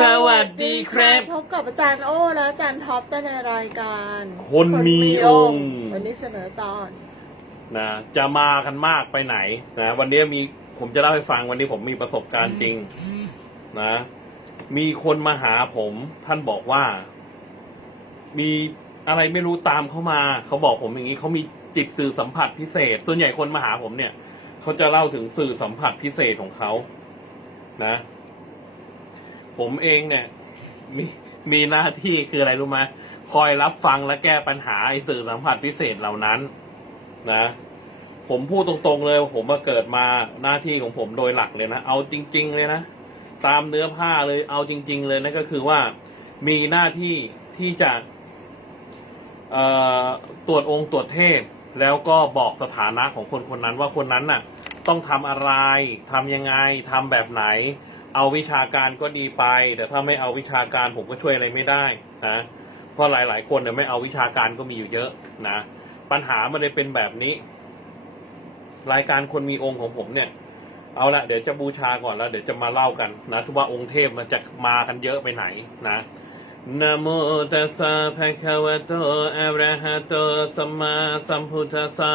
สวัสดีครับ พบกับอาจารย์โอ้และอาจารย์ท็อปในรายการคนมีองค์ วันนี้เสนอตอนนะจะมากันมากไปไหนนะวันนี้มีผมจะเล่าให้ฟังวันนี้ผมมีประสบการณ์จริงนะ มีคนมาหาผม ท่านบอกว่า มีอะไรไม่รู้ตามเขามา เขาบอกผมอย่างนี้เขามีจิตสื่อสัมผัสพิเศษ ส่วนใหญ่คนมาหาผมเนี่ย เขาจะเล่าถึงสื่อสัมผัสพิเศษของเขานะ ผมเองเนี่ย มีมีหน้าที่คืออะไรรู้ไหมคอยรับฟังและแก้ปัญหาไอ้สื่อสัมผัสพิเศษเหล่านั้น นะ ผมพูดตรงๆเลยว่าผมมาเกิดมาหน้าที่ของผมโดยหลักเลยนะเอาจริง ๆ เลยนะตามเนื้อผ้าเลยเอาจริง ๆ เลยนั่นก็คือว่ามีหน้าที่ที่จะตรวจองค์ตรวจเทพแล้วก็บอกสถานะของคนคนนั้นว่าคนนั้นน่ะ ต้องทำอะไรทำยังไงทำแบบไหน เอาวิชาการก็ดีไป แต่ถ้าไม่เอาวิชาการผมก็ช่วยอะไรไม่ได้นะเพราะหลาย ๆ คนเนี่ยไม่เอาวิชาการก็มีอยู่เยอะนะปัญหามันเลยเป็นแบบนี้ รายการคนมีองค์ของผมเนี่ย เอาละเดี๋ยวจะบูชาก่อนแล้ว เดี๋ยวจะมาเล่ากันนะทุกว่าองค์เทพมันจะมากันเยอะไปไหนนะนะโมตัสสะภะคะวะโตอะระหะโตสัมมาสัมพุทธัสสะ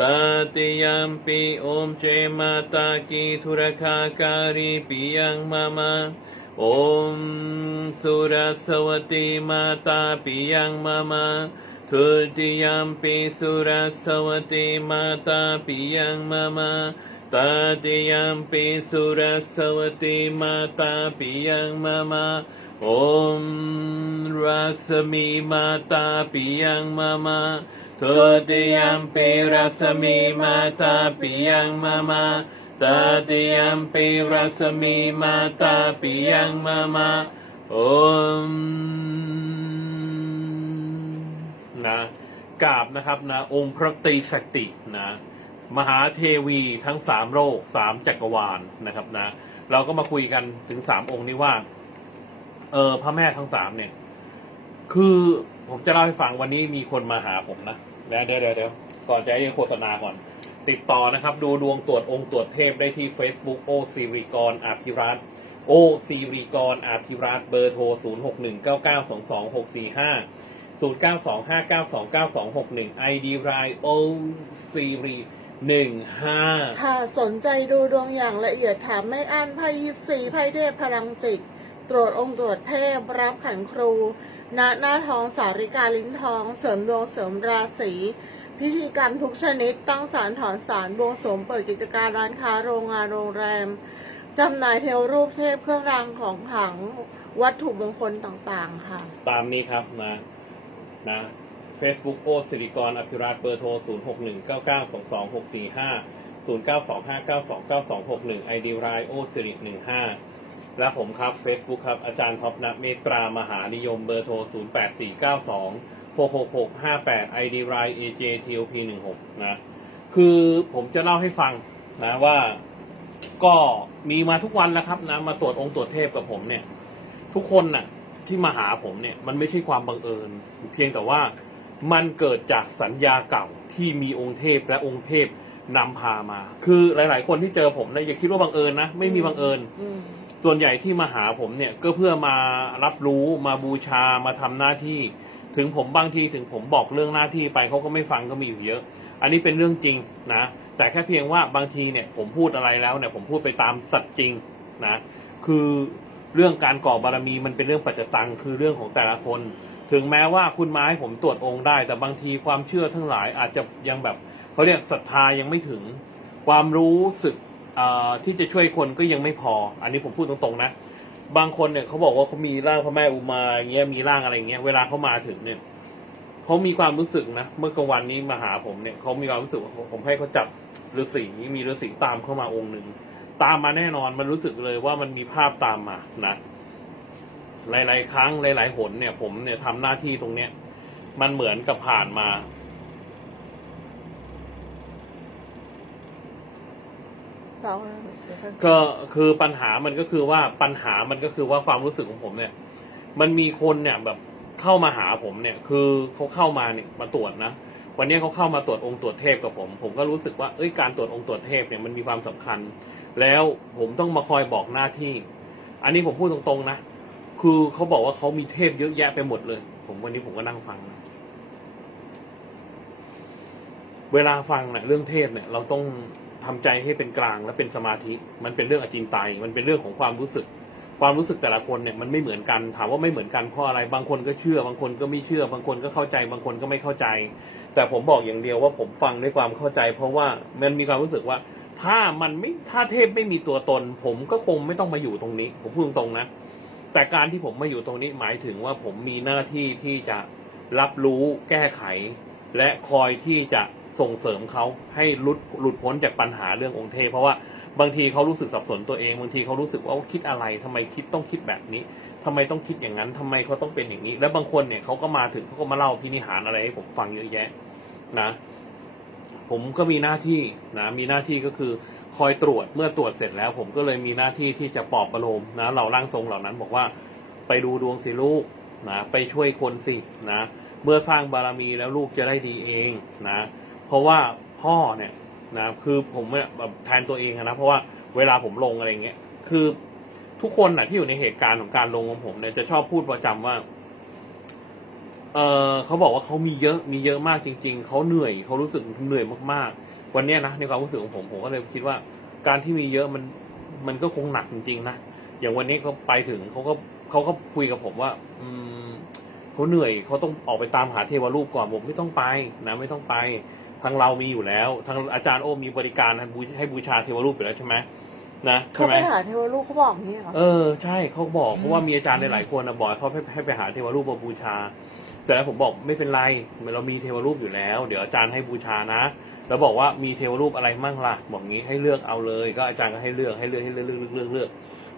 ตติยมปิโอมเจมาตากีธุรคาการีปิยังมามาโอมสุรสวัติมาตาปิยังมามาทุติยมปิสุรสวัติมาตาปิยังมามาตติยมปิสุรสวัติมาตาปิยังมามาโอมรัสมีมาตาปิยังมามา ทุติยมปิรัสมีมาตาปิยังมามาตติยมปิรัสมีมาตาปิยังมามาอมนะกราบนะครับนะองค์พระตรีสตินะมหาเทวีทั้งสามโลกสามจักรวาลนะครับนะ เราก็มาคุยกันถึงสามองค์นี้ว่า เออพระแม่ทั้งสามเนี่ย คือ ผมจะเล่าให้ฟังวันนี้มีคนมาหาผมนะเดี๋ยวเดี๋ยวเดี๋ยวเดี๋ยวก่อนจะให้โฆษณาก่อน ติดต่อนะครับ ดูดวงตรวจองค์ตรวจเทพได้ที่ Facebook โอซีรีกรอาภิรัตโอซีรีกรอาภิรัตเบอร์โทร 0 6 1 9 9 2 2 6 4 5 0 9 2 5 9 2 9 2 6 1 ID r i o Series 15ค่ะสนใจดูดวงอย่างละเอียดถามไม่อั้นไพ่ยิบสีไพ่เทพพลังจิต ตรวจองค์ตรวจเทพรับขันครู ณหน้าทองสาริกาลิ้นทอง เสริมดวงเสริมราศีพิธีกรรมทุกชนิดตั้งสารถอนสารบวงสรวงเปิดกิจการร้านค้าโรงงานโรงแรมจำหน่ายเทวรูปเทพเครื่องรางของขลังวัตถุมงคลต่างๆ ค่ะ ตามนี้ครับนะนะ Facebook โอสิริกรอภิรัตเบอร์โทร 0 6 1 9 9 2 2 6 4 5 0 9 2 5 9 2 9 2 6 1 ID r i o สิริ15 และผมครับ Facebook ครับ อาจารย์ท็อปนัทเมตรามหานิยมเบอร์โทร 0 8 4 9 2 6 6 6 5 8 ID r i AJ TOP 16นะ คือผมจะเล่าให้ฟังนะว่าก็มีมาทุกวันแล้วครับนะ มาตรวจองค์ตรวจเทพกับผมเนี่ย ทุกคนน่ะที่มาหาผมเนี่ย มันไม่ใช่ความบังเอิญ เพียงแต่ว่ามันเกิดจากสัญญาเก่าที่มีองค์เทพและองค์เทพนำพามา คือหลาย ๆ คนที่เจอผมเนี่ยอย่าคิดว่าบังเอิญนะ ไม่มีบังเอิญ ส่วนใหญ่ที่มาหาผมเนี่ยก็เพื่อมารับรู้มาบูชามาทำหน้าที่ ถึงผมบางทีถึงผมบอกเรื่องหน้าที่ไปเขาก็ไม่ฟังก็มีอยู่เยอะ อันนี้เป็นเรื่องจริงนะ แต่แค่เพียงว่าบางทีเนี่ยผมพูดอะไรแล้วเนี่ยผมพูดไปตามสัจจริงนะคือเรื่องการก่อบารมีมันเป็นเรื่องปัจจตังคือเรื่องของแต่ละคน ถึงแม้ว่าคุณมาให้ผมตรวจองค์ได้ แต่บางทีความเชื่อทั้งหลายอาจจะยังแบบเขาเรียกศรัทธายังไม่ถึงความรู้สึก ที่จะช่วยคนก็ยังไม่พอ อันนี้ผมพูดตรงๆนะ บางคนเนี่ยเขาบอกว่าเขามีร่างพระแม่อุมาอย่างเงี้ยมีร่างอะไรอย่างเงี้ยเวลาเขามาถึงเนี่ยเขามีความรู้สึกนะเมื่อกลางวันนี้มาหาผมเนี่ยเขามีความรู้สึกว่าผมให้เขาจับฤาษีมีฤาษีตามเข้ามาองค์หนึ่งตามมาแน่นอนมันรู้สึกเลยว่ามันมีภาพตามมานะหลาย ๆ ครั้งหลาย ๆ หนเนี่ย ผมเนี่ยทำหน้าที่ตรงเนี้ย มันเหมือนกับผ่านมา เราก็คือปัญหามันก็คือว่าปัญหามันก็คือว่าความรู้สึกของผมเนี่ย มันมีคนเนี่ยแบบเข้ามาหาผมเนี่ย คือเขาเข้ามาเนี่ยมาตรวจนะวันนี้เขาเข้ามาตรวจองค์ตรวจเทพกับผม ผมก็รู้สึกว่าเอ้ยการตรวจองค์ตรวจเทพเนี่ยมันมีความสำคัญ แล้วผมต้องมาคอยบอกหน้าที่ อันนี้ผมพูดตรงๆนะคือเขาบอกว่าเขามีเทพเยอะแยะไปหมดเลย ผมวันนี้ผมก็นั่งฟังนะเวลาฟังเนี่ยเรื่องเทพเนี่ย เราต้อง ทำใจให้เป็นกลางและเป็นสมาธิ มันเป็นเรื่องอจินไตยมันเป็นเรื่องของความรู้สึก ความรู้สึกแต่ละคนเนี่ยมันไม่เหมือนกัน ถามว่าไม่เหมือนกันเพราะอะไร บางคนก็เชื่อ บางคนก็ไม่เชื่อ บางคนก็เข้าใจ บางคนก็ไม่เข้าใจ แต่ผมบอกอย่างเดียวว่าผมฟังด้วยความเข้าใจ เพราะว่ามันมีความรู้สึกว่า ถ้ามันไม่ถ้าเทพไม่มีตัวตน ผมก็คงไม่ต้องมาอยู่ตรงนี้ ผมพูดตรงๆนะ แต่การที่ผมมาอยู่ตรงนี้หมายถึงว่าผมมีหน้าที่ที่จะรับรู้แก้ไข และคอยที่จะ ส่งเสริมเขาให้หลุดหลุดพ้นจากปัญหาเรื่ององค์เทพ เพราะว่าบางทีเขารู้สึกสับสนตัวเองบางทีเขารู้สึกว่าคิดอะไรทำไมคิดต้องคิดแบบนี้ทำไมต้องคิดอย่างนั้นทำไมเขาต้องเป็นอย่างนี้ แล้วบางคนเนี่ยเขาก็มาถึงเขาก็มาเล่าพินิหารอะไรให้ผมฟังเยอะแยะนะผมก็มีหน้าที่นะมีหน้าที่ก็คือคอยตรวจเมื่อตรวจเสร็จแล้ว ผมก็เลยมีหน้าที่ที่จะปลอบประโลมนะเราร่างทรงเหล่านั้นบอกว่าไปดูดวงสิลูกนะไปช่วยคนสินะเมื่อสร้างบารมีแล้วลูกจะได้ดีเองนะ ราะว่าพ่อเนี่ยนะคือผมเนี่ยแบบแทนตัวเองอะนะเพราะว่าเวลาผมลงอะไรเงี้ยคือทุกคนน่ะที่อยู่ในเหตุการณ์ของการลงของผมเนี่ยจะชอบพูดประจำว่า เออเขาบอกว่าเขามีเยอะมีเยอะมากจริง ๆเขาเหนื่อยเขารู้สึกเหนื่อยมากๆ วันเนี้ยนะในความรู้สึกของผมผมก็เลยคิดว่า การที่มีเยอะมันมันก็คงหนักจริงๆนะอย่างวันนี้เขาไปถึงเขาก็เขาก็คุยกับผมว่า อืมเขาเหนื่อยเขาต้องออกไปตามหาเทวรูปก่อนผมไม่ต้องไปนะไม่ต้องไป ทางเรามีอยู่แล้ว ทางอาจารย์โอมีบริการให้บูให้บูชาเทวรูปอยู่แล้วใช่ไหมนะเขาใช่ไหมไปหาเทวรูปเขาบอกอย่างนี้เหรอ เออใช่เขาบอกเพราะว่ามีอาจารย์หลายๆคนนะบอกให้เขาให้ให้ไปหาเทวรูปมาบูชา เสร็จแล้วผมบอกไม่เป็นไรเรามีเทวรูปอยู่แล้ว เดี๋ยวอาจารย์ให้บูชานะ แล้วบอกว่ามีเทวรูปอะไรมั่งล่ะบอกงี้ให้เลือกเอาเลย ก็อาจารย์ก็ให้เลือกให้เลือกให้เลือกเลือกเลือกเลือก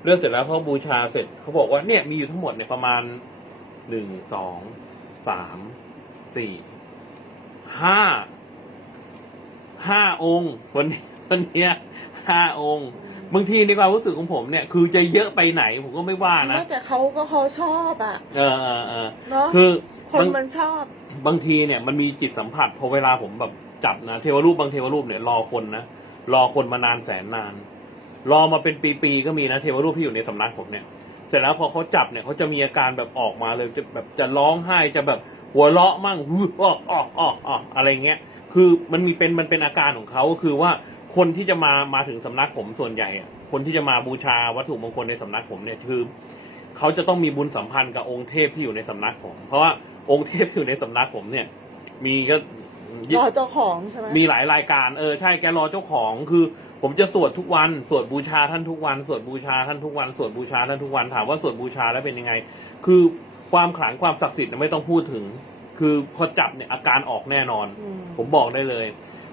เลือกเสร็จแล้วเขาบูชาเสร็จเขาบอกว่าเนี่ยมีอยู่ทั้งหมดเนี่ยประมาณหนึ่งสองสามสี่ห้า ห้าองค์วันนี้วันเนี้ยห้าองค์ บางทีในความรู้สึกของผมเนี่ย คือจะเยอะไปไหนผมก็ไม่ว่านะไม่แต่เขาก็เขาชอบอะ เออเออเออเนาะคือคนบางมันชอบบางทีเนี่ยมันมีจิตสัมผัสพอเวลาผมแบบจับนะเทวรูปบางเทวรูปเนี่ยรอคนนะรอคนมานานแสนนาน รอมาเป็นปีๆก็มีนะเทวรูปที่อยู่ในสำนักผมเนี่ย เสร็จแล้วพอเขาจับเนี่ยเขาจะมีอาการแบบออกมาเลยจะแบบจะร้องไห้จะแบบหัวเราะมั่งฮืออ้ออ้ออ้ออ้ออะไรเงี้ย คือมันมีเป็นมันเป็นอาการของเขาคือว่าคนที่จะมามาถึงสำนักผมส่วนใหญ่อะคนที่จะมาบูชาวัตถุมงคลในสำนักผมเนี่ยคือเขาจะต้องมีบุญสัมพันธ์กับองค์เทพที่อยู่ในสำนักผม เพราะว่าองค์เทพที่อยู่ในสำนักผมเนี่ย มีก็รอเจ้าของใช่ไหมมีหลายรายการเออใช่แกรอเจ้าของคือ ผมจะสวดทุกวันสวดบูชาท่านทุกวันสวดบูชาท่านทุกวันสวดบูชาท่านทุกวันถามว่าสวดบูชาแล้วเป็นยังไง คือความขลังความศักดิ์สิทธิ์เนี่ยไม่ต้องพูดถึง คือพอจับเนี่ยอาการออกแน่นอน อืม ผมบอกได้เลย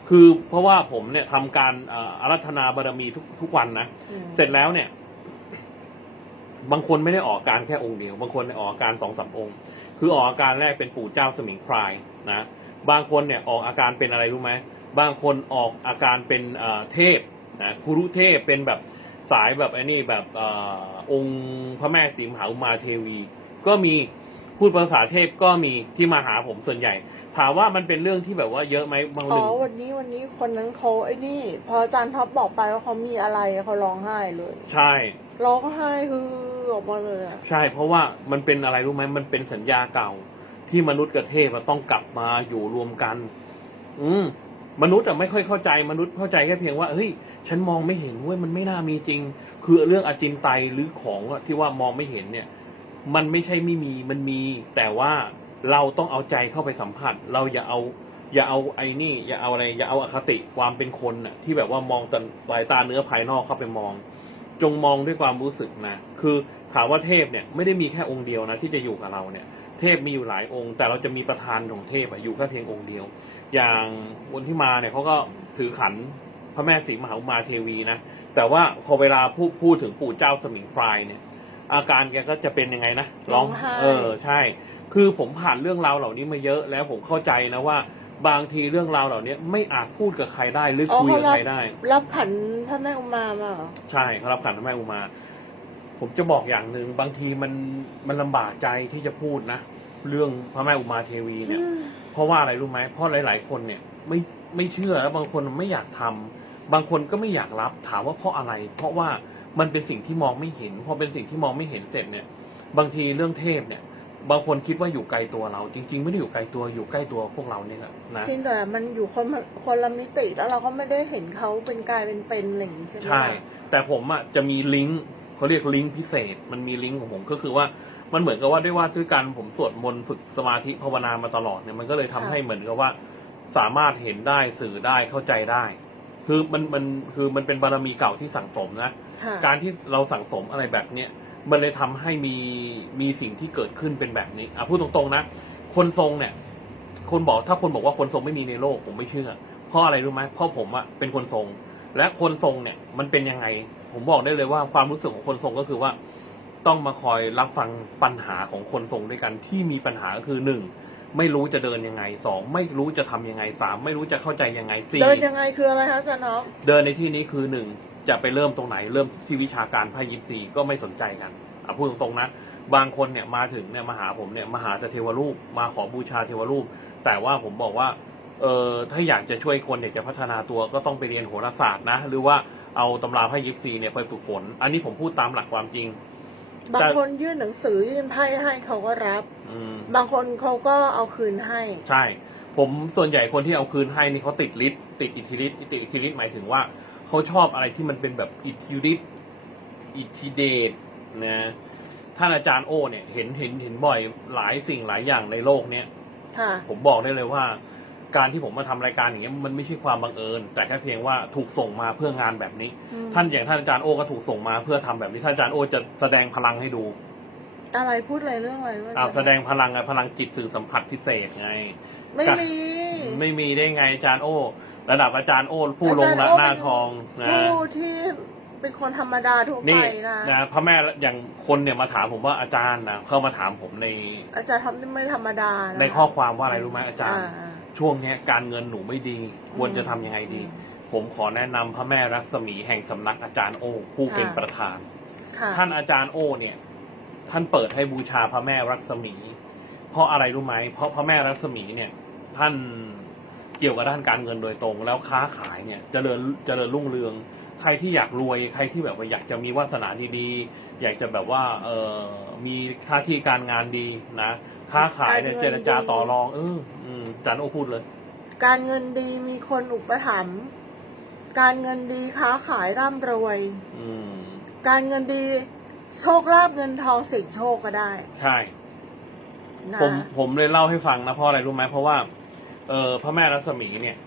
คือเพราะว่าผมเนี่ยทำการเอ่ออารัธนาบารมีทุกทุกวันนะ อืมเสร็จแล้วเนี่ย บางคนไม่ได้ออกอาการแค่องค์เดียว บางคนเนี่ยออกอาการสองสามองค์ คือออกอาการแรกเป็นปู่เจ้าสมิงพรายนะ บางคนเนี่ยออกอาการเป็นอะไรรู้ไหมบางคนออกอาการเป็นเอ่อเทพนะคุรุเทพเป็นแบบสายแบบไอ้นี่แบบเออองค์พระแม่ศรีมหาอุมาเทวี ก็มี พูดภาษาเทพก็มีที่มาหาผมส่วนใหญ่ ถามว่ามันเป็นเรื่องที่แบบว่าเยอะไหมบางอ๋เรื่อองวันนี้วันนี้คนนั้นเขาไอ้นี่ พออาจารย์ท็อปบอกไปว่าเขามีอะไรเขาร้องไห้เลยใช่ ร้องไห้คือออกมาเลยอะใช่ เพราะว่ามันเป็นอะไรรู้ไหมมันเป็นสัญญาเก่า ที่มนุษย์กับเทพเราต้องกลับมาอยู่รวมกัน อืมมนุษย์อะไม่ค่อยเข้าใจมนุษย์เข้าใจแค่เพียงว่าเฮ้ยฉันมองไม่เห็นเว้ยมันไม่น่ามีจริง คือเรื่องอจินไตยหรือของอะที่ว่ามองไม่เห็นเนี่ย มันไม่ใช่ไม่มีมันมี แต่ว่าเราต้องเอาใจเข้าไปสัมผัส เราอย่าเอา อย่าเอาไอ้นี่ อย่าเอาอะไร อย่าเอาอคติความเป็นคนน่ะที่แบบว่ามองแต่สายตาเนื้อภายนอกเข้าไปมอง จงมองด้วยความรู้สึกนะคือถามว่าเทพเนี่ยไม่ได้มีแค่องค์เดียวนะที่จะอยู่กับเราเนี่ยเทพมีอยู่หลายองค์ แต่เราจะมีประธานของเทพอะอยู่แค่เพียงองค์เดียว อย่างคนที่มาเนี่ยเขาก็ถือขันพระแม่ศรีมหาอุมาเทวีนะแต่ว่าพอเวลาพูดพูดถึงปู่เจ้าสมิงพรายเนี่ย อาการแกก็จะเป็นยังไงนะร้องไห้ เออใช่ คือผมผ่านเรื่องราวเหล่านี้มาเยอะแล้วผมเข้าใจนะว่า บางทีเรื่องราวเหล่านี้ไม่อาจพูดกับใครได้หรือคุยกับใครได้ รับขันพระแม่อุมามาเหรอใช่เขารับขันพระแม่อุมา ผมจะบอกอย่างหนึ่งบางทีมันมันลำบากใจที่จะพูดนะเรื่องพระแม่อุมาเทวีเนี่ยอืมเพราะว่าอะไรรู้ไหมเพราะหลาย ๆ คนเนี่ย ไม่ไม่เชื่อแล้วบางคนไม่อยากทำ บางคนก็ไม่อยากรับถามว่าเพราะอะไร เพราะว่ามันเป็นสิ่งที่มองไม่เห็นพอเป็นสิ่งที่มองไม่เห็นเสร็จเนี่ย บางทีเรื่องเทพเนี่ย บางคนคิดว่าอยู่ไกลตัวเรา จริง ๆ ไม่ได้อยู่ไกลตัวอยู่ใกล้ตัวพวกเราเนี่ยแหละนะเพียงแต่มันอยู่คนละคนละมิติแล้วเราก็ไม่ได้เห็นเขาเป็นกายเป็นเป็นอะไรอย่างนี้ใช่ไหมใช่ แต่ผมอะจะมีลิงก์เขาเรียกลิงก์พิเศษ มันมีลิงก์ของผมก็คือว่ามันเหมือนกับว่าด้วยว่าด้วยการผมสวดมนต์ฝึกสมาธิภาวนามาตลอดเนี่ยมันก็เลยทำให้เหมือนกับว่า สามารถเห็นได้สื่อได้เข้าใจได้ คือมันมันคือมันเป็นบารมีเก่าที่สั่งสมนะ ค่ะการที่เราสั่งสมอะไรแบบเนี้ยมันเลยทำให้มีมีสิ่งที่เกิดขึ้นเป็นแบบนี้อะพูดตรงๆนะ คนทรงเนี่ย คนบอกถ้าคนบอกว่าคนทรงไม่มีในโลกผมไม่เชื่อ เพราะอะไรรู้ไหมเพราะผมอะเป็นคนทรง และคนทรงเนี่ยมันเป็นยังไง ผมบอกได้เลยว่าความรู้สึกของคนทรงก็คือว่า ต้องมาคอยรับฟังปัญหาของคนทรงด้วยกันที่มีปัญหาก็คือหนึ่ง ไม่รู้จะเดินยังไงสองไม่รู้จะทำยังไงสามไม่รู้จะเข้าใจยังไงสี่เดินยังไงคืออะไรคะอาจารย์น้องเดินในที่นี้คือหนึ่งจะไปเริ่มตรงไหนเริ่มที่วิชาการไพ่ยิปซีก็ไม่สนใจกันอะพูดตรงๆนะบางคนเนี่ยมาถึงเนี่ยมาหาผมเนี่ยมาหาแต่เทวรูปมาขอบูชาเทวรูป แต่ว่าผมบอกว่าเออถ้าอยากจะช่วยคนอยากจะพัฒนาตัวก็ต้องไปเรียนโหราศาสตร์นะ หรือว่าเอาตำราไพ่ยิปซีเนี่ยไปฝึกฝน อันนี้ผมพูดตามหลักความจริง บางคนยื่นหนังสือยื่นไพ่ให้เขาก็รับ อืมบางคนเขาก็เอาคืนให้ ใช่ ผมส่วนใหญ่คนที่เอาคืนให้นี่เขาติดฤทธิ์ติดอิทธิฤทธิ์ติดอิทธิฤทธิ์หมายถึงว่าเขาชอบอะไรที่มันเป็นแบบอิทธิฤทธิ์อิทธิเดชนะท่านอาจารย์โอเนี่ยเห็นเห็นเห็นบ่อยหลายสิ่งหลายอย่างในโลกเนี้ย ค่ะ ผมบอกได้เลยว่า การที่ผมมาทำรายการอย่างเงี้ยมันไม่ใช่ความบังเอิญ แต่แค่เพียงว่าถูกส่งมาเพื่องานแบบนี้อืมท่านอย่างท่านอาจารย์โอก็ถูกส่งมาเพื่อทำแบบนี้ท่านอาจารย์โอจะแสดงพลังให้ดู อะไรพูดอะไรเรื่องอะไรวะอ่าแสดงพลังไงพลังจิตสื่อสัมผัสพิเศษไง ไม่มีไม่มีได้ไงอาจารย์โอ ระดับอาจารย์โอผู้ลงอาจารย์ละโอ้หน้าทองนะผู้ที่เป็นคนธรรมดาทั่วไปนี่นะนะพระแม่อย่างคนเนี่ยมาถามผมว่าอาจารย์นะเข้ามาถามผมใน อาจารย์ทำไม่ธรรมดาะในข้อความว่าอะไรรู้ไหมอาจารย์อ่า ช่วงเนี้ยการเงินหนูไม่ดี ควรจะทำยังไงดี ผมขอแนะนำพระแม่รัศมีแห่งสำนักอาจารย์โอผู้เป็นประธาน ค่ะท่านอาจารย์โอเนี่ย ท่านเปิดให้บูชาพระแม่รัศมี เพราะอะไรรู้ไหมเพราะพระแม่รัศมีเนี่ย ท่านเกี่ยวกับด้านการเงินโดยตรง แล้วค้าขายเนี่ยเจริญเจริญรุ่งเรือง ใครที่อยากรวยใครที่แบบว่าอยากจะมีวาสนาดีๆ อยากจะแบบว่า เออมีค่าที่การงานดีนะค้าขายเนี่ยเจรจาต่อรองเอออืมอาจารย์โอพูดเลย การเงินดีมีคนอุปถัมภ์การเงินดีค้าขายร่ำรวยอืมการเงินดีโชคลาภเงินทองสิงโชคก็ได้ ใช่นะผมผมเลยเล่าให้ฟังนะเพราะอะไรรู้ไหมเพราะว่า เออพระแม่รัศมีเนี่ย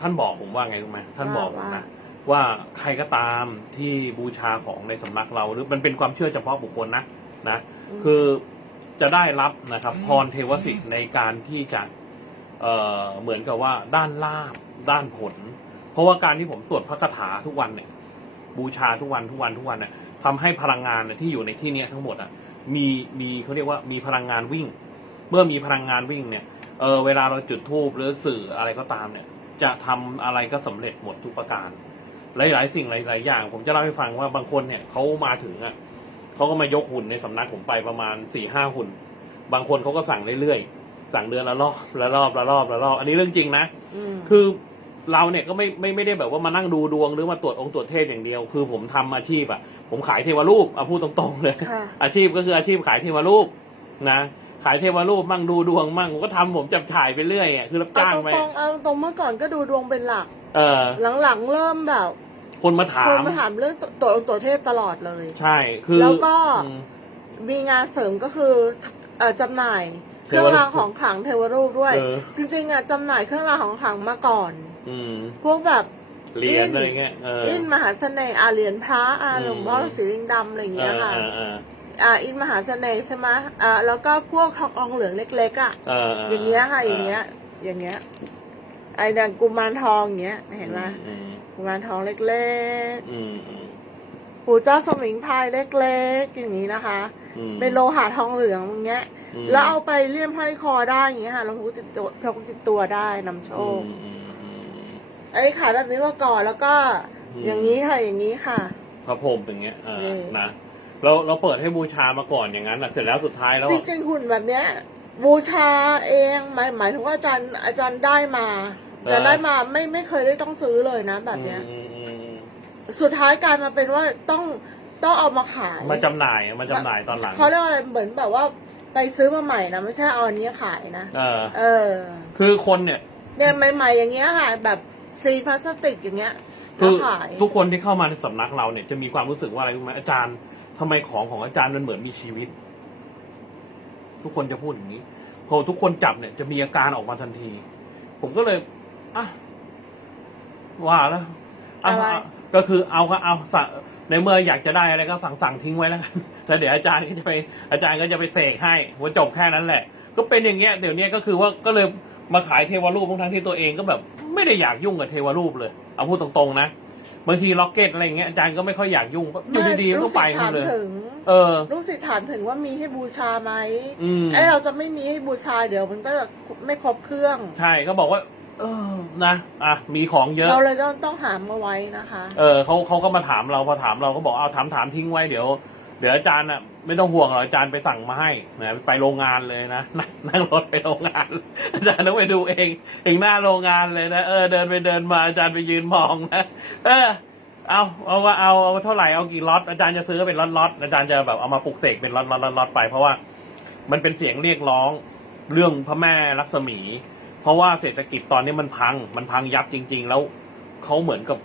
ท่านบอกผมว่าไงรู้ไหมท่านบอกผมนะ ว่าใครก็ตามที่บูชาของในสำนักเรา หรือมันเป็นความเชื่อเฉพาะบุคคลนะนะมคือจะได้รับนะครับพรเทวสิทธิ์ในการที่จะเอ่อเหมือนกับว่าด้านลาบด้านผล เพราะว่าการที่ผมสวดพระคาถาทุกวันเนี่ย บูชาทุกวันทุกวันทุกวันเนี่ยทำให้พลังงานเนี่ยที่อยู่ในที่เนี้ยทั้งหมดอะมีมีเขาเรียกว่ามีพลังงานวิ่ง เมื่อมีพลังงานวิ่งเนี่ยเออเวลาเราจุดธูปหรือสื่ออะไรก็ตามเนี่ย จะทำอะไรก็สำเร็จหมดทุกประการ หลายๆ สิ่งหลายๆอย่าง ผมจะเล่าให้ฟังว่าบางคนเนี่ยเขามาถึงอะเขาก็มายกหุ่นในสำนักผมไปประมาณสี่ห้าหุ่น บางคนเขาก็สั่งเรื่อยๆสั่งเดือนละรอบละรอบละรอบละรอบอันนี้เรื่องจริงนะมคือเราเนี่ยก็ไม่ไม่ไม่ได้แบบว่ามานั่งดูดวงหรือมาตรวจองค์ตรวจเทพอย่างเดียว คือผมทำอาชีพอะ ผมขายเทวรูปเอาพูดตรงๆเลยค่ะอาชีพก็คืออาชีพขายเทวรูปนะขายเทวรูปมั่งดูดวงมั่งผมก็ทำผมจับถ่ายไปเรื่อยอะคือรับเอาจ้างตไปรงๆเอาตรงๆเมื่อก่อนก็ดูดวงเป็นหลัก เออหลังๆเริ่มแบบ คนมาถาคนม มาถามเรื่องตัวตัวตัวเทพตลอดเลย ใช่ คือแล้วก็ อืม มีงานเสริมก็คือเอ่อจำหน่ายเคเทรื่อวงรูปรางของขลังเทวรูปด้วย เออ จริงๆอะจำหน่ายเครื่องรางของขลังมาก่อน อืมพวกแบบ เหรียญอะไรเงี้ยเอออินมหาเสน่ห์อาเหรียญพระอาอืมหลวงพ่อฤาษีลิงดำอะไรอย่างเอเงี้ยอค่ะเออเอออ่าอินมหาเสน่ห์ใช่ไหมอ่าแล้วก็พวกทององเหลืองเล็กๆอะเอออย่างเงี้ยค่ะอย่างเงี้ย อย่างเงี้ยไอ้ดังกุมารทองอย่างเงี้ยเห็นไหมอืม กุมารทองเล็กอืมอืม ๆ ปู่เจ้าสมิงพรายเล็กๆ อย่างนี้นะคะ อืมเป็นโลหะทองเหลืองอย่างเงี้ย มแล้วเอาไปเลี่ยมห้อยคอได้อย่างเงี้ยค่ะเราพกติดตัวเราพกติดตัวได้นำโชอืคมอืมอืมอืมไอ้ขายแบบนี้มาก่อนแล้วก็อืมอย่างนี้ค่ะ อย่างนี้ค่ะ พระพรหมอย่างเงี้ยอ่านี่นะเราเราเปิดให้บูชามาก่อนอย่างนั้นอะเสร็จแล้วสุดท้ายแล้วจอะริงๆหุ่นแบบเนี้ย บูชาเองหมายหมายถึงว่าอาจารย์อาจารย์ได้มาอา จารย์ได้มาไม่ไม่เคยได้ต้องซื้อเลยนะแบบเนี้ย อืมอืมอืมสุดท้ายกลายมาเป็นว่าต้องต้องเอามาขายมาจำหน่ายมาจำหน่ายตอนหลัง เขาเรียกว่าอะไรเหมือนแบบว่าไปซื้อมาใหม่นะไม่ใช่เอาอันนี้ขายนะเออ เออ คือคนเนี่ย เนี่ยใหม่ๆอย่างเงี้ยค่ะ แบบซีนพลาสติกอย่างเงี้ยคืมาอขายทุกคนที่เข้ามาในสำนักเราเนี่ยจะมีความรู้สึกว่าอะไรรู้ไหมอาจารย์ทำไมของของอาจารย์มันเหมือนมีชีวิต ทุกคนจะพูดอย่างนี้พอทุกคนจับเนี่ยจะมีอาการออกมาทันที ผมก็เลย อะว่าแล้วเอาอะไร เอาก็คือเอาก็เอาสั่งในเมื่ออยากจะได้อะไรก็สั่งสั่งทิ้งไว้แล้วกันแล้วเดี๋ยวอาจารย์ก็จะไปอาจารย์ก็จะไปเสกให้ว่าจบแค่นั้นแหละ ก็เป็นอย่างเงี้ยเดี๋ยวนี้ก็คือว่าก็เลยมาขายเทวรูปทั้งๆที่ตัวเองก็แบบ ไม่ได้อยากยุ่งกับเทวรูปเลย เอาพูดตรงๆนะบางทีล็อกเก็ตอะไรอย่างเงี้ยอาจารย์ก็ไม่ค่อยอยากยุ่งอยู่ดีๆลูก็กไปศิษย์หมถาดมเลย ถึงเออ ลูกศิษย์ถามถึงว่ามีให้บูชาไหมอืม ไอ้เราจะไม่มีให้บูชาเดี๋ยวมันก็จะไม่ครบเครื่อง ใช่ก็บอกว่า เออนะอะมีของเยอะ เราเลยต้องต้องหามาไว้นะคะ เออเขาเขาก็มาถามเราพอถามเราก็บอกเอาถามถามทิ้งไว้เดี๋ยวเดี๋ยวอาจารย์อะไม่ต้องห่วงหรอกอาจารย์ไปสั่งมาให้นะไปโรงงานเลยนะนั่งนั่งรถไปโรงงาน อาจารย์ต้องไปดูเองเองหน้าโรงงานเลยนะเออเดินไปเดินมาอาจารย์ไปยืนมองนะเออเอาเอาว่าเอาเอาเท่าไหร่เอากี่ล็อตอาจารย์จะซื้อเป็นล็อตล็อตอาจารย์จะแบบเอามาปลุกเสกเป็นล็อตล็อตล็อตล็อตไปเพราะว่ามันเป็นเสียงเรียกร้องเรื่องพระแม่ลักษมี เพราะว่าเศรษฐกิจตอนนี้มันพัง มันพังยับจริง ๆ แล้วเขาเหมือนกับ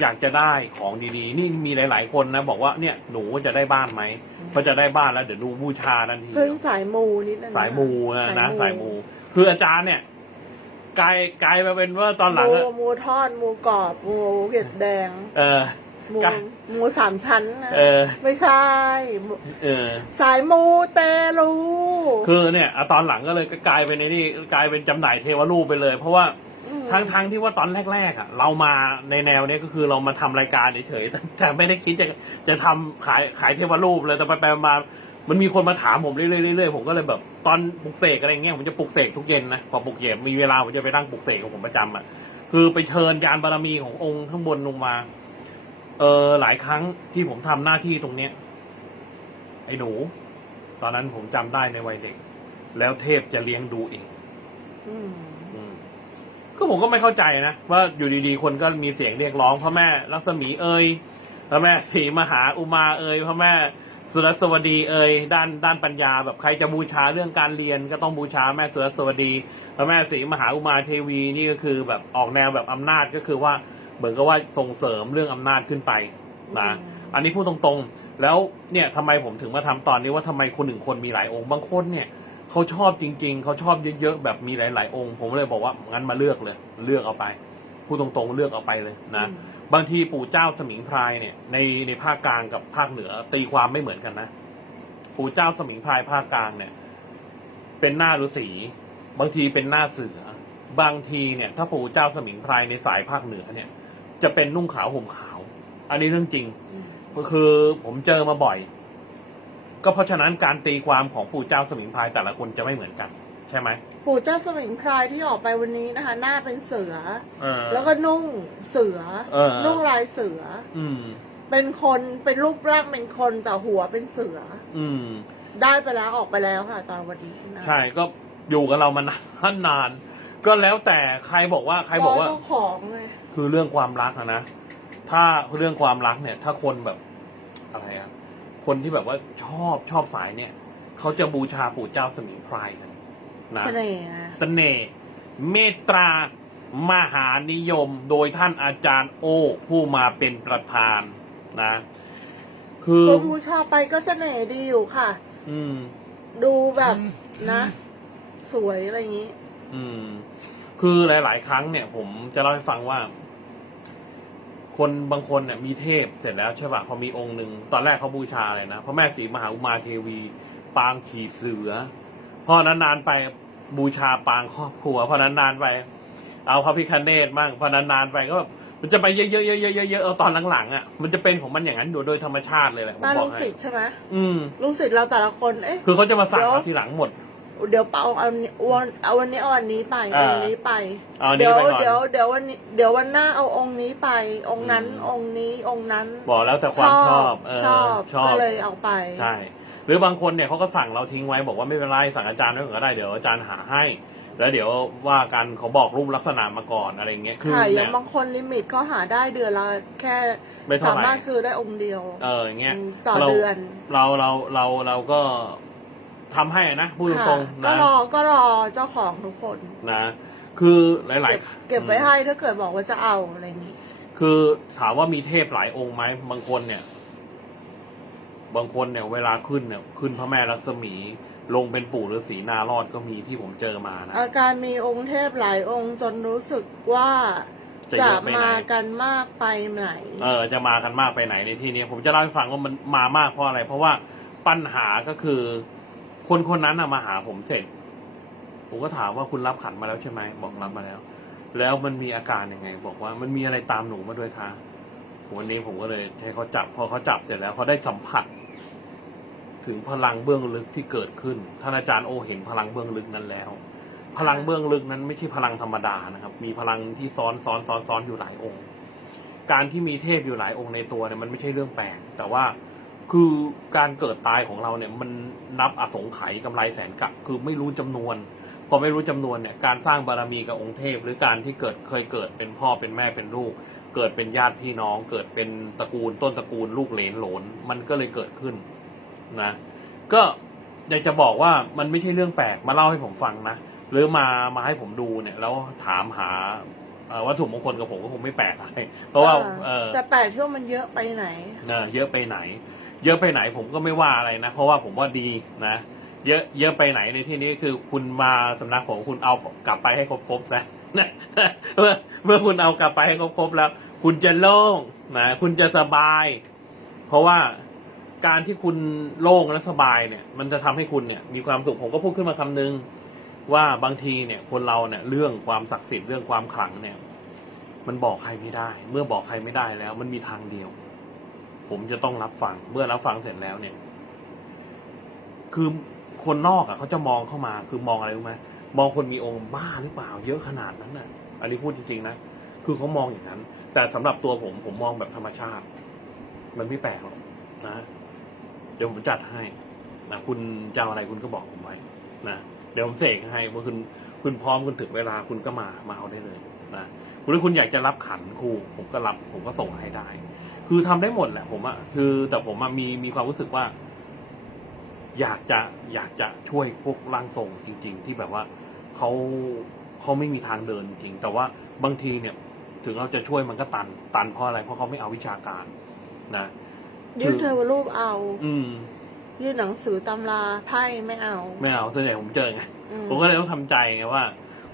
อยากจะได้ของดีๆ นี่มีหลาย ๆ คนนะ บอกว่าเนี่ยหนูจะได้บ้านไหมพอจะได้บ้านแล้วเดี๋ยวดูบูชาทันทีพึ่งสายมูนิดนึงสายมูนะนะสายมู คืออาจารย์เนี่ยกลายกลายมาเป็นว่าตอนหลังมูอะมูทอดมูกรอบมูเห็ดแดง เออ มูกะมูสามชั้นนะเออ ไม่ใช่มูเออ สายมูเตลูคือเนี่ยอะตอนหลังก็เลยกลายเป็นในนี่กลายเป็นจำหน่ายเทวรูปไปเลย เพราะว่ามทั้งทั้งที่ว่าตอนแรกๆอะ เรามาในแนวเนี้ยก็คือเรามาทำรายการเฉยๆแต่แต่ไม่ได้คิดจะจะทำขายขายเทวรูปเลยแต่ไปไปมา มันมีคนมาถามผมเรื่อยๆเรื่อยๆผมก็เลยแบบ ตอนปลุกเสกอะไรเงี้ยผมจะปลุกเสกทุกเย็นนะพอปลุกเย็นมีเวลาผมจะไปนั่งปลุกเสกของผมประจำอะคือไปเชิญยานบารมีขององค์ข้างบนลงมา เออหลายครั้งที่ผมทำหน้าที่ตรงเนี้ย ไอ้หนู ตอนนั้นผมจำได้ในวัยเด็ก แล้วเทพจะเลี้ยงดูเองอืมอืมก็ผมก็ไม่เข้าใจนะ ว่าอยู่ดีๆ คนก็มีเสียงเรียกร้องพระแม่ลักษมีเอ่ยพระแม่ศรีมหาอุมาเอ่ยพระแม่สุรสวดีเอ่ยด้านด้านปัญญาแบบใครจะบูชาเรื่องการเรียนก็ต้องบูชาแม่สุรสวดี พระแม่ศรีมหาอุมาเทวีนี่ก็คือแบบออกแนวแบบอำนาจก็คือว่า เหมือนกับว่าส่งเสริมเรื่องอำนาจขึ้นไปนะอันนี้พูดตรงๆ แล้วเนี่ยทำไมผมถึงมาทำตอนนี้ว่าทำไมคนหนึ่งคนมีหลายองค์บางคนเนี่ยเขาชอบจริง ๆเขาชอบเยอะๆแบบมีหลาย ๆ องค์ ผมเลยบอกว่างั้นมาเลือกเลย เลือกเอาไปพูดตรงๆเลือกเอาไปเลยนะอืมบางทีปู่เจ้าสมิงพรายเนี่ยในในภาคกลางกับภาคเหนือ ตีความไม่เหมือนกันนะปู่เจ้าสมิงพรายภาคกลางเนี่ย เป็นหน้าฤาษีบางทีเป็นหน้าเสือบางทีเนี่ย ถ้าปู่เจ้าสมิงพรายในสายภาคเหนือเนี่ย จะเป็นนุ่งขาวห่มขาว อันนี้เรื่องจริงอืมก็คือผมเจอมาบ่อย ก็เพราะฉะนั้นการตีความของปู่เจ้าสมิงพรายแต่ละคนจะไม่เหมือนกัน ใช่ไหมปู่เจ้าสมิงพรายที่ออกไปวันนี้นะคะ หน้าเป็นเสือ เออ แล้วก็นุ่งเสือ เออ นุ่งลายเสือ อืม เป็นคนเป็นรูปร่างเป็นคนแต่หัวเป็นเสือ อืม ได้ไปแล้วออกไปแล้วค่ะ ตอนวันนี้นะ ใช่ก็อยู่กับเรามานานนาน ก็แล้วแต่ใครบอกว่าใครบอกว่า เจ้าของเลยคือเรื่องความรักอะนะ ถ้าเรื่องความรักเนี่ย ถ้าคนแบบอะไรอะคนที่แบบว่าชอบชอบสายเนี่ย เขาจะบูชาปู่เจ้าสมิงพรายกันนะเสน่ห์นะเสน่ห์เมตตรามหานิยมโดยท่านอาจารย์โอ ผู้มาเป็นประธานนะ คือคนบูชาไปก็เสน่ห์ดีอยู่ค่ะ อืม ดูแบบนะ สวยอะไรอย่างนี้ อืม คือหลาย ๆ ครั้งเนี่ย ผมจะเล่าให้ฟังว่า คนบางคนเนี่ยมีเทพเสร็จแล้วใช่ป่ะพอมีองค์หนึ่งตอนแรกเขาบูชาเลยนะพระแม่ศรีมหาอุมาเทวี ปางขี่เสือพอนานๆไปบูชาปางครอบครัวพอนานๆไป เอาพระพิคเนตมั่งพอนานๆไปก็แบบมันจะไปเยอะๆเยอะๆเยอะๆเอาตอนหลังๆอะมันจะเป็นของมันอย่างนั้นอยู่โดยธรรมชาติเลยแหละผมบ้านบอลูกกให้ศิษย์ใช่ไหมอืม ลูกศิษย์เราแต่ละคนเอ๊ะคือเขาจะมาสั่งเดี๋ยวเอาทีหลังหมด เดี๋ยวเปาเอาวันเอาวันนี้เอาวันนี้ไปอ่าเอาวันนี้ไปเอาอันเดี๋นี้ยวไปก่อน เดี๋ยวเดี๋ยววันนี้เดี๋ยววันหน้าเอาองค์นี้ไป องค์นั้นอืม องค์นี้องค์นั้นบอกแล้วแต่ความชอบเออชอบชอบ ก็เลยเอาไปใช่ หรือบางคนเนี่ยเขาก็สั่งเราทิ้งไว้บอกว่าไม่เป็นไรสั่งอาจารย์ไว้ก่อนก็ได้เดี๋ยวอาจารย์หาให้ แล้วเดี๋ยวว่ากันเขาบอกรูปลักษณะมาก่อนอะไรเงี้ยคือค่ะอเนี่ย่างยบางคนลิมิตก็หาได้เดือนละแค่ไม่เท่าสาไหร่มารถซื้อได้องค์เดียวเอออย่างเงี้ยมต่อเรา เดือน เราเราเราเราก็ ทำให้นะพูดค่ะตรงก็ๆนะรอก็รอเจ้าของทุกคนนะ คือหลาย เก็บๆ เก็บไว้ให้ถ้าเกิดบอกว่าจะเอาอะไรอย่างนี้ คือถามว่ามีเทพหลายองค์ไหมบางคนเนี่ย บางคนเนี่ย เวลาขึ้นเนี่ย ขึ้นพระแม่ลักษมี ลงเป็นปู่ฤาษีนารอดก็มีที่ผมเจอมานะ อาการมีองค์เทพหลายองค์จนรู้สึกว่าจะจะเยอะไปไหน มากันมากไปไหน เออจะมากันมากไปไหนในที่นี้ผมจะเล่าให้ฟังว่ามันมามากเพราะอะไร เพราะว่าปัญหาก็คือ คนคนนั้นนะมาหาผมเสร็จ ผมก็ถามว่าคุณรับขันมาแล้วใช่ไหมบอกรับมาแล้ว แล้วมันมีอาการยังไง บอกว่ามันมีอะไรตามหนูมาด้วยคะวันนี้ผมก็เลยให้เขาจับ พอเขาจับเสร็จแล้วเขาได้สัมผัส ถึงพลังเบื้องลึกที่เกิดขึ้นท่านอาจารย์โอเห็นพลังเบื้องลึกนั้นแล้ว พลังเบื้องลึกนั้นไม่ใช่พลังธรรมดานะครับ มีพลังที่ซ้อนซ้อนซ้อนซ้อนอยู่หลายองค์ การที่มีเทพอยู่หลายองค์ในตัวเนี่ยมันไม่ใช่เรื่องแปลกแต่ว่า คือการเกิดตายของเราเนี่ย มันนับอสงไขยกำไรแสนกับ คือไม่รู้จำนวน พอไม่รู้จำนวนเนี่ย การสร้างบารมีกับองค์เทพ หรือการที่เกิดเคยเกิดเป็นพ่อเป็นแม่เป็นลูก เกิดเป็นญาติพี่น้อง เกิดเป็นตระกูลต้นตระกูลลูกเหลนโหลน มันก็เลยเกิดขึ้นนะ ก็อยากจะบอกว่ามันไม่ใช่เรื่องแปลกมาเล่าให้ผมฟังนะหรือมามาให้ผมดูเนี่ย แล้วถามหาเอ่อวัตถุมงคลกับผมก็คงไม่แปลกอะไรเพราะว่าเออแต่แปลกที่ว่ามันเยอะไปไหนเออเยอะไปไหน เยอะไปไหนผมก็ไม่ว่าอะไรนะ เพราะว่าผมว่าดีนะ เยอะเยอะไปไหนในที่นี้คือคุณมาสำนักผมคุณเอากลับไปให้ครบๆนะเมื่อเมื่อคุณเอากลับไปให้ครบๆแล้ว คุณจะโล่งนะคุณจะสบาย เพราะว่าการที่คุณโล่งและสบายเนี่ย มันจะทำให้คุณเนี่ย มีความสุขผมก็พูดขึ้นมาคำนึง ว่าบางทีเนี่ย คนเราเนี่ยเรื่องความศักดิ์สิทธิ์เรื่องความขลังเนี่ย มันบอกใครไม่ได้ เมื่อบอกใครไม่ได้แล้ว มันมีทางเดียว ผมจะต้องรับฟัง เมื่อรับฟังเสร็จแล้วเนี่ย คือคนนอกอะเขาจะมองเข้ามา คือมองอะไรรู้ไหมมองคนมีองค์บ้าหรือเปล่า เยอะขนาดนั้นน่ะ อันนี้พูดจริงๆนะคือเขามองอย่างนั้น แต่สำหรับตัวผมผมมองแบบธรรมชาติ มันไม่แปลกหรอกนะเดี๋ยวผมจัดให้นะคุณจะอาอะไรคุณก็บอกผมไว้นะเดี๋ยวผมเสกให้เมื่อคุณคุณพร้อมคุณถึงเวลาคุณก็มามาเอาได้เลย นะหรือคุณอยากจะรับขันครูผมก็รับผมก็ส่งให้ได้ คือทำได้หมดแหละ ผมอะคือแต่ผมอะมีมีความรู้สึกว่า อยากจะอยากจะช่วยพวกร่างทรงจริง ๆ ที่แบบว่าเขาเขาไม่มีทางเดินจริง แต่ว่าบางทีเนี่ย ถึงเราจะช่วยมันก็ตัน ตันเพราะอะไรเพราะเขาไม่เอาวิชาการ นะยื่นเทวรูปเอา อืมยื่นหนังสือตำราไพ่ไม่เอา ไม่เอาส่วนใหญ่ผมเจอไงอืมผมก็เลยต้องทำใจไงว่า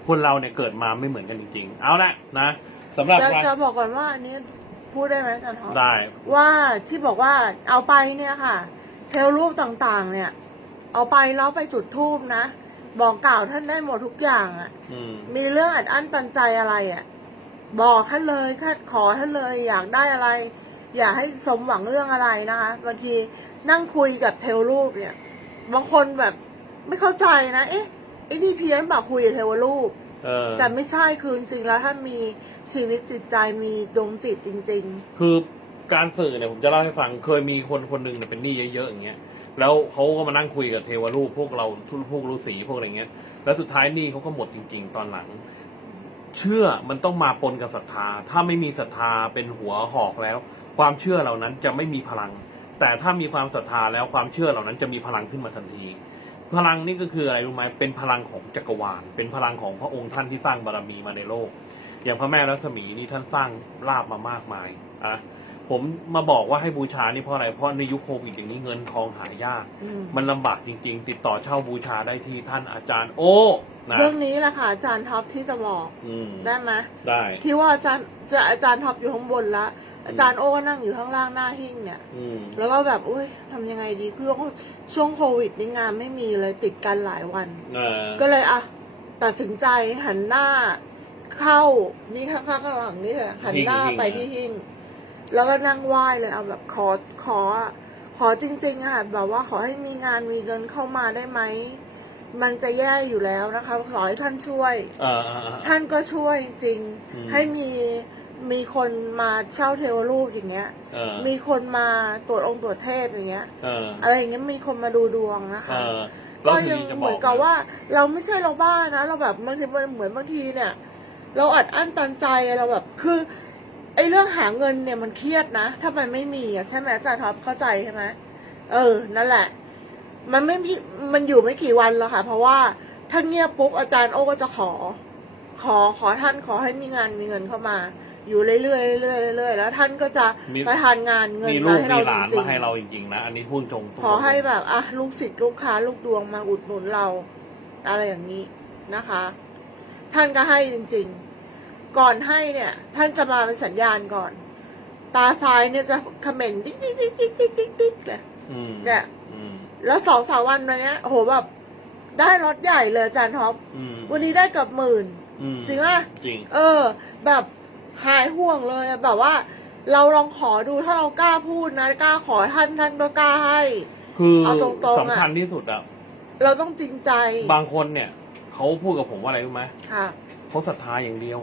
คนเราเนี่ยเกิดมาไม่เหมือนกันจริง ๆ เอาละนะสำหรับจะวันจะบอกก่อนว่าอันนี้พูดได้ไหมอาจันทร์ได้ว่าที่บอกว่าเอาไปเนี่ยค่ะ เทวรูปต่างๆ เนี่ย เอาไปแล้วไปจุดทูบนะ บอกกล่าวท่านได้หมดทุกอย่างอะ่ะอืมมีเรื่องอัดอั้นตันใจอะไรอะ่ะ บอกท่านเลยแค่ขอท่านเลยอยากได้อะไร อยากให้สมหวังเรื่องอะไรนะคะบางทีนั่งคุยกับเทวรูปเนี่ยบางคนแบบไม่เข้าใจนะ เอ๊ะ ไอ้นี่เพี้ยนบอกคุยกับเทวรูป เออแต่ไม่ใช่คือจริงๆแล้วท่านมีชีวิตจิตใจมีดวงจิตจริง คือการสื่อเนี่ยผมจะเล่าให้ฟังเคยมีคนคนหนึ่งเนี่ยเป็นหนี้เยอะๆอย่างเงี้ยแล้วเขาก็มานั่งคุยกับเทวรูปพวกเราทุพวกฤาษีพวกอะไรเงี้ย แล้วสุดท้ายหนี้เขาก็หมดจริง ๆ ตอนหลัง เชื่อมันต้องมาปนกับศรัทธา ถ้าไม่มีศรัทธาเป็นหัวหอกแล้ว ความเชื่อเหล่านั้นจะไม่มีพลัง แต่ถ้ามีความศรัทธาแล้วความเชื่อเหล่านั้นจะมีพลังขึ้นมาทันที พลังนี่ก็คืออะไรรู้ไหมเป็นพลังของจักรวาล เป็นพลังของพระองค์ท่านที่สร้างบารมีมาในโลก อย่างพระแม่รัศมีนี่ท่านสร้างลาบมามากมายอะผมมาบอกว่าให้บูชานี่เพราะอะไร เพราะในยุคโควิดอย่างนี้เงินทองหายากๆอืมมันลำบากจริง ๆ ติดต่อเช่าบูชาได้ที่ท่านอาจารย์ โอ้นะเรื่องนี้แหละค่ะอาจารย์ท็อปที่จะบอกอืมได้ไหมได้ที่ว่าอาจารย์จะอาจารย์ท็อปอยู่ข้างบนละ อาจารย์โอ้ก็นั่งอยู่ข้างล่างหน้าหิ้งเนี่ย อืมแล้วก็แบบอุ้ยทำยังไงดีคือช่วงโควิดนี่งานไม่มีเลยติดกันหลายวัน เออก็เลยอะตัดสินใจหันหน้าเข้านี่ข้างข้างหลังนี่ค่ะหันหน้าหิ้งๆไปที่หิ้งแล้วก็นั่งไหว้เลยเอาแบบขอขอขอจริงๆอะค่ะแบบว่าขอให้มีงานมีเงินเข้ามาได้ไหมมันจะแย่อยู่แล้วนะคะขอให้ท่านช่วย เออเออเออ ท่านก็ช่วยจริง อืม ให้มี มีคนมาเช่าเทวรูปอย่างเงี้ย เออมีคนมาตรวจองค์ตรวจเทพอย่างเงี้ย เอออะไรอย่างเงี้ยมีคนมาดูดวงนะเอคะ อก็คืยังจะเหมือนกับะว่าเราไม่ใช่เราบ้านะ เราแบบบางทีมันเหมือนบางทีเนี่ย เราอัดอั้นตันใจเราแบบคือไอ้เรื่องหาเงินเนี่ยมันเครียดนะ ถ้ามันไม่มีอะใช่ไหมอาจารย์ท็อปเข้าใจใช่ไหมเออ นั่นแหละ มันไม่มีมันอยู่ไม่กี่วันหรอกค่ะ เพราะว่าถ้าเงียบปุ๊บอาจารย์โอ้ก็จะขอ ขอขอท่านขอให้มีงานมีเงินเข้ามา อยู่เรื่อยๆเรื่อยๆเรื่อยๆแล้วท่านก็จะมี ประทานงานเงินมีลูมากให้มีเราหลานจริมางให้เราจริงๆนะ อันนี้พูดตรงๆขอให้แบบอะลูกศิษย์ลูกค้า ลูกดวงมาอุดหนุนเรา อะไรอย่างนี้นะคะ ท่านก็ให้จริง ๆ ก่อนให้เนี่ย ท่านจะมาเป็นสัญญาณก่อน ตาซ้ายเนี่ยจะคอมเมนต์ติ๊กติ๊กติ๊กติ๊กติ๊กติ๊กติ๊กเลย อืมเนี่ย อืมแล้วสองสามวันมาเนี้ยโอ้โหแบบได้รถใหญ่เลยอาจารย์ท็อปอืมวันนี้ได้เกับหมื่นอืมจริงป่ะ จริง เออ แบบ หายห่วงเลยอะแบบว่า เราลองขอดูถ้าเรากล้าพูดนะกล้าขอท่านท่านก็กล้าให้ คือเอาตรงๆอะ สำคัญที่สุดอะเราต้องจริงใจบางคนเนี่ยเขาพูดกับผมว่าอะไรรู้ไหมค่ะ เขาศรัทธาอย่างเดียว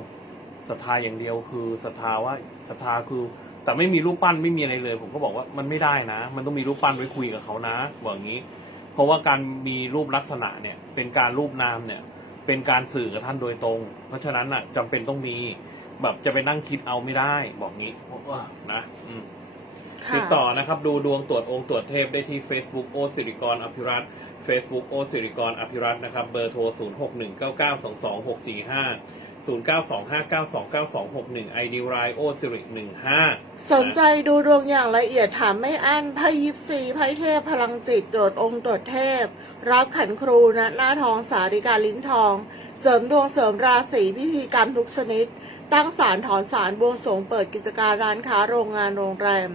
ศรัทธาอย่างเดียว คือศรัทธาว่าศรัทธาคือ แต่ไม่มีรูปปั้นไม่มีอะไรเลย ผมก็บอกว่ามันไม่ได้นะ มันต้องมีรูปปั้นไว้คุยกับเขานะบอกอย่างนี้ เพราะว่าการมีรูปลักษณะเนี่ย เป็นการรูปนามเนี่ย เป็นการสื่อกับท่านโดยตรง เพราะฉะนั้นอะจำเป็นต้องมี แบบจะไปนั่งคิดเอาไม่ได้ บอกงี้ว่านะอืมค่ะติดต่อนะครับ ดูดวงตรวจองค์ตรวจเทพได้ที่ Facebook โอสิริกรอภิรัตน์ Facebook โอสิริกรอภิรัตน์นะครับ เบอร์โทร 0 6 1 9 9 2 2 6 4 5 0 9 2 5 9 2 9 2 6 1 ID รายโอสิริ15 สนใจดูดวงอย่างละเอียดถามไม่อั้นไพ่ยิปซีไพ่เทพพลังจิตตรวจองค์ตรวจเทพ รับขันครูณหน้าทองสาริกาลิ้นทอง เสริมดวงเสริมราศีพิธีกรรมทุกชนิด ตั้งศาลถอนศาลบวงสวงเปิดกิจการร้านค้าโรงงานโรงแรม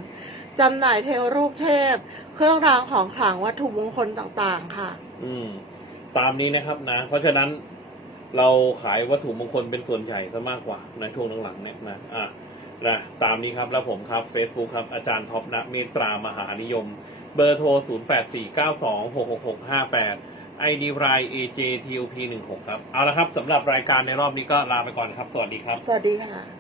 จำหน่ายเทวรูปเทพ เครื่องรางของขลังวัตถุมงคลต่างๆ ค่ะ อืม ตามนี้นะครับนะ เพราะฉะนั้นเราขายวัตถุมงคลเป็นส่วนใหญ่ซะมากกว่าในช่วงหลังๆเนี่ยนะอะนะตามนี้ครับแล้วผมครับ Facebook ครับ อาจารย์ท็อปนะเมตตามหานิยม เบอร์โทร 0849266658 0 8 4 9 2 6 6 6 5 8 ID ราย AJTOP 1 6ครับ เอาละครับสำหรับรายการในรอบนี้ก็ลาไปก่อนครับ สวัสดีครับ สวัสดีค่ะ